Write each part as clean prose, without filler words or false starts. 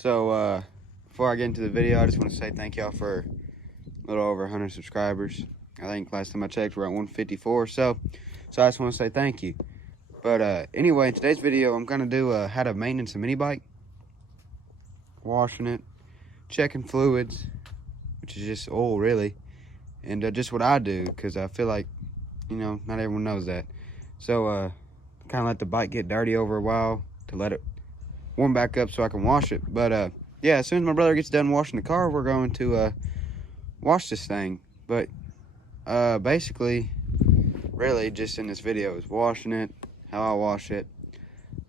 So before I get into the video, I just want to say thank y'all for a little over 100 subscribers. I think last time I checked we're at 154. So I just want to say thank you. But anyway, in today's video, I'm gonna do how to maintenance a mini bike, washing it, checking fluids, which is just oil really, and just what I do, because I feel like, you know, not everyone knows that. So kind of let the bike get dirty over a while to let it warm back up so I can wash it. But yeah, as soon as my brother gets done washing the car, we're going to wash this thing. But basically, really just in this video is washing it, how I wash it,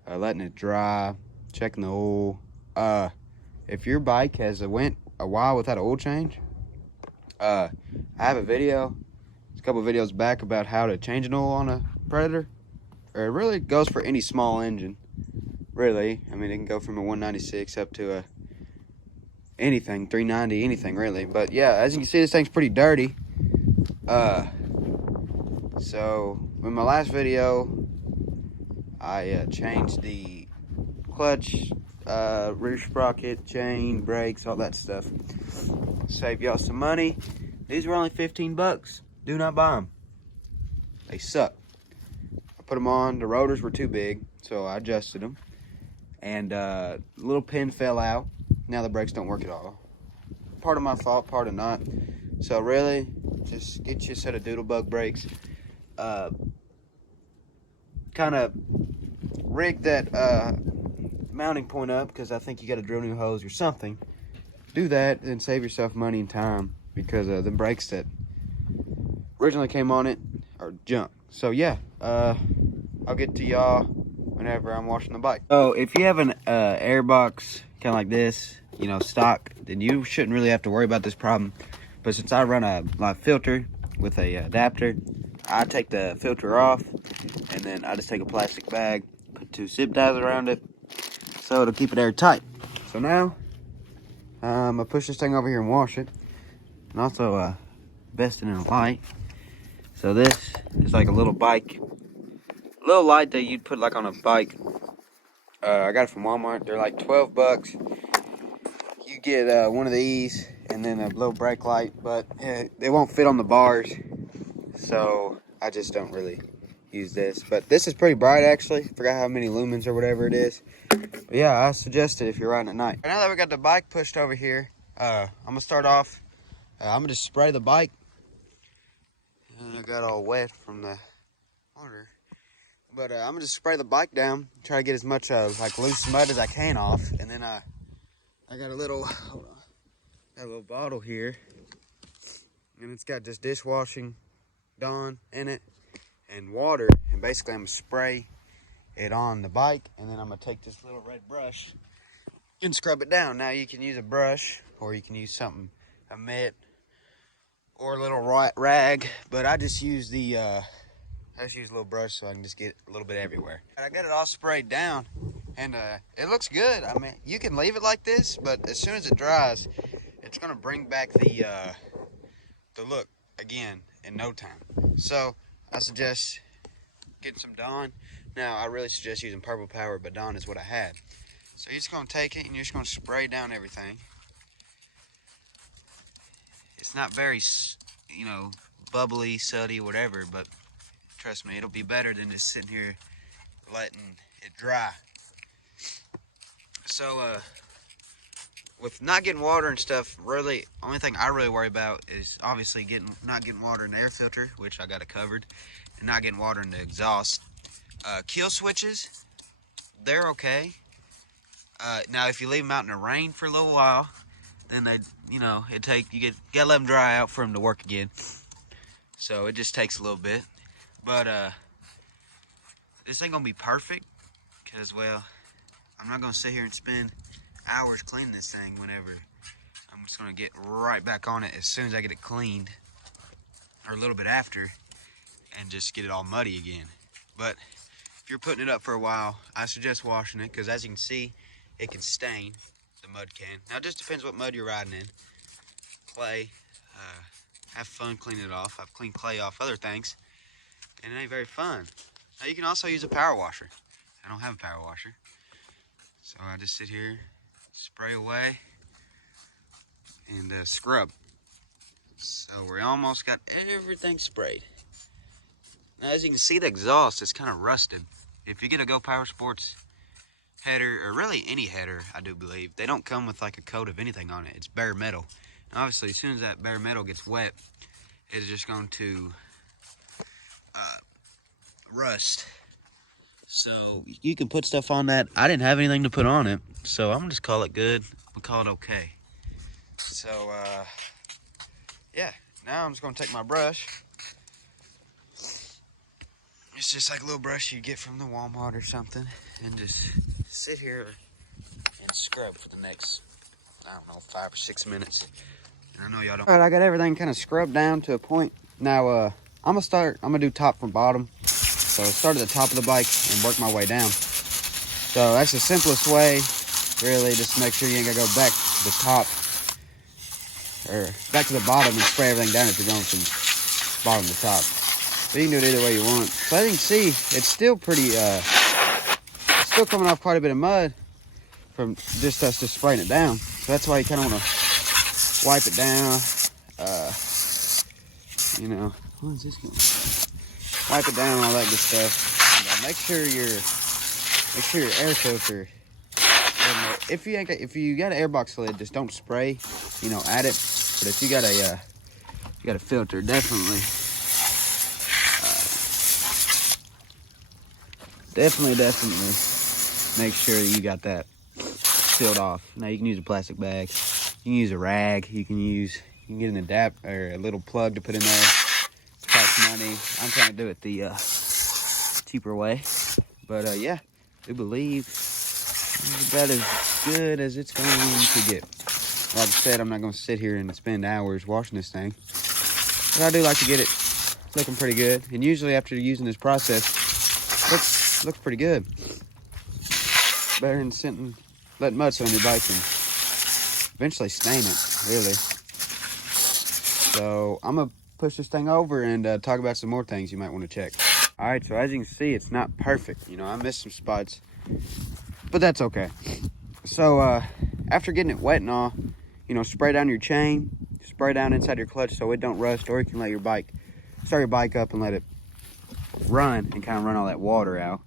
letting it dry, checking the oil. If your bike has went a while without an oil change, I have a video, a couple videos back, about how to change an oil on a Predator. Or it really goes for any small engine, really. I mean, it can go from a 196 up to a anything, 390, anything really. But yeah, as you can see, this thing's pretty dirty. So in my last video, I changed the clutch, rear sprocket, chain, brakes, all that stuff. Save y'all some money. These were only 15 bucks. Do not buy them. They suck. I put them on. The rotors were too big, so I adjusted them. And a little pin fell out. Now the brakes don't work at all. Part of my fault, part of not. So really, just get you a set of Doodlebug brakes. Kind of rig that mounting point up, because I think you got to drill new hose or something. Do that and save yourself money and time, because the brakes that originally came on it are junk. So yeah, I'll get to y'all whenever I'm washing the bike. So if you have an airbox kind of like this, you know, stock, then you shouldn't really have to worry about this problem. But since I run a live filter with a adapter, I take the filter off, and then I just take a plastic bag, put 2 zip ties around it, so it'll keep it airtight. So now I'm gonna push this thing over here and wash it, and also invest in a light. So this is like a little bike, little light that you'd put like on a bike. I got it from Walmart. They're like 12 bucks. You get one of these and then a little brake light, but they won't fit on the bars, so I just don't really use this. But this is pretty bright, actually. Forgot how many lumens or whatever it is. But yeah, I suggest it if you're riding at night. Now that we got the bike pushed over here, I'm gonna start off. I'm gonna just spray the bike. And I got all wet from the water. But I'm gonna just spray the bike down, try to get as much like loose mud as I can off. And then I got a little, hold on, got a little bottle here, and it's got just dishwashing Dawn in it and water. And basically, I'm gonna spray it on the bike, and then I'm gonna take this little red brush and scrub it down. Now you can use a brush, or you can use something, a mitt, or a little rag. But I just use the I just use a little brush so I can just get a little bit everywhere. And I got it all sprayed down, and it looks good. I mean, you can leave it like this, but as soon as it dries, it's gonna bring back the look again in no time. So I suggest getting some Dawn. Now I really suggest using Purple Power, but Dawn is what I had. So you're just gonna take it and you're just gonna spray down everything. It's not very, you know, bubbly, sooty, whatever, but trust me, it'll be better than just sitting here letting it dry. So with not getting water and stuff, really, only thing I really worry about is obviously not getting water in the air filter, which I got it covered, and not getting water in the exhaust. Kill switches, they're okay. Now if you leave them out in the rain for a little while, then they, you know, you gotta let them dry out for them to work again. So it just takes a little bit. But this ain't gonna be perfect, because, well, I'm not gonna sit here and spend hours cleaning this thing whenever I'm just gonna get right back on it as soon as I get it cleaned, or a little bit after, and just get it all muddy again. But if you're putting it up for a while, I suggest washing it, because as you can see, it can stain, the mud can. Now it just depends what mud you're riding in. Clay, have fun cleaning it off. I've cleaned clay off other things, and it ain't very fun. Now you can also use a power washer. I don't have a power washer, so I just sit here, spray away, and scrub. So we almost got everything sprayed. Now, as you can see, the exhaust is kind of rusted. If you get a Go Power Sports header, or really any header, I do believe, they don't come with like a coat of anything on it. It's bare metal. And obviously, as soon as that bare metal gets wet, it's just going to rust. So you can put stuff on that. I didn't have anything to put on it, so I'm gonna just call it good. We'll call it okay. So yeah, now I'm just gonna take my brush. It's just like a little brush you get from the Walmart or something, and just sit here and scrub for the next, I don't know, 5 or 6 minutes. And I know y'all don't. All right, I got everything kind of scrubbed down to a point. Now I'm gonna do top from bottom. So start at the top of the bike and work my way down. So that's the simplest way, really. Just make sure you ain't gotta go back to the top or back to the bottom and spray everything down if you're going from bottom to top. So you can do it either way you want. So as you can see, it's still pretty, it's still coming off quite a bit of mud from just us just spraying it down. So that's why you kind of want to wipe it down. You know, what is this going? Wipe it down and all that good stuff. And, make sure your air filter. If you got an airbox lid, just don't spray, you know, at it. But if you got a filter, definitely make sure that you got that sealed off. Now you can use a plastic bag, you can use a rag, you can get an adapter or a little plug to put in there. Money. I'm trying to do it the cheaper way, but yeah, I believe that is good as it's going to get. Like I said, I'm not going to sit here and spend hours washing this thing, but I do like to get it looking pretty good. And usually after using this process, looks pretty good. Better than letting mud sit on your bike and eventually stain it, really. So I'm gonna push this thing over and talk about some more things you might want to check. All right, so as you can see, it's not perfect. You know, I missed some spots, but that's okay. So after getting it wet and all, you know, spray down your chain, spray down inside your clutch so it don't rust, or you can let your bike, start your bike up and let it run and kind of run all that water out.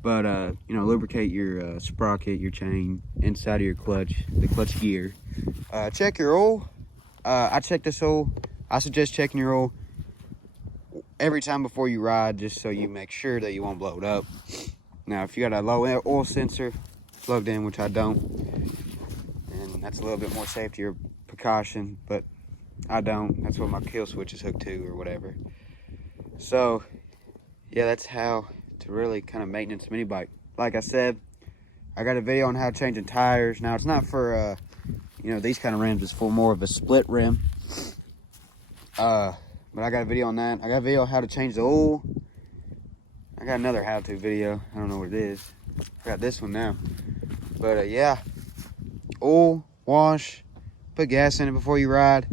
But, you know, lubricate your sprocket, your chain, inside of your clutch, the clutch gear. Check your oil. I check this oil. I suggest checking your oil every time before you ride, just so you make sure that you won't blow it up. Now, if you got a low oil sensor plugged in, which I don't, and that's a little bit more safety or precaution, but I don't. That's what my kill switch is hooked to or whatever. So, yeah, that's how to really kind of maintenance a mini bike. Like I said, I got a video on how changing tires. Now, it's not for, you know, these kind of rims. It's for more of a split rim. But I got a video on that. I got a video on how to change the oil. I got another how-to video. I don't know what it is. I got this one now. But yeah, oil, wash, put gas in it before you ride.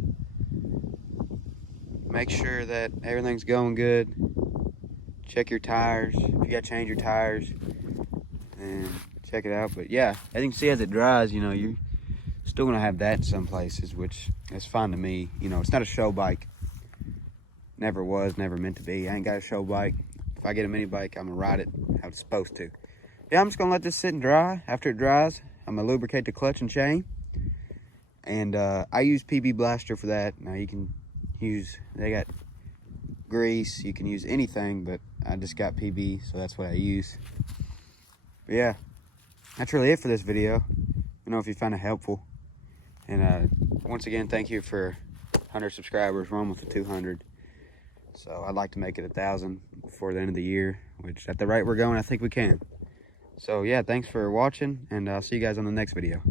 Make sure that everything's going good. Check your tires. If you got to change your tires, and check it out. But yeah, as you can see, as it dries, you know, you're still going to have that in some places, which is fine to me. You know, it's not a show bike. Never was, never meant to be. I ain't got a show bike. If I get a mini bike, I'm gonna ride it how it's supposed to. Yeah, I'm just gonna let this sit and dry. After it dries, I'm gonna lubricate the clutch and chain. And I use PB Blaster for that. Now you can use, they got grease, you can use anything, but I just got PB, so that's what I use. But yeah, that's really it for this video. I don't know if you found it helpful. And once again, thank you for 100 subscribers. We're almost at 200. So I'd like to make it 1,000 before the end of the year, which at the rate we're going, I think we can. So yeah, thanks for watching, and I'll see you guys on the next video.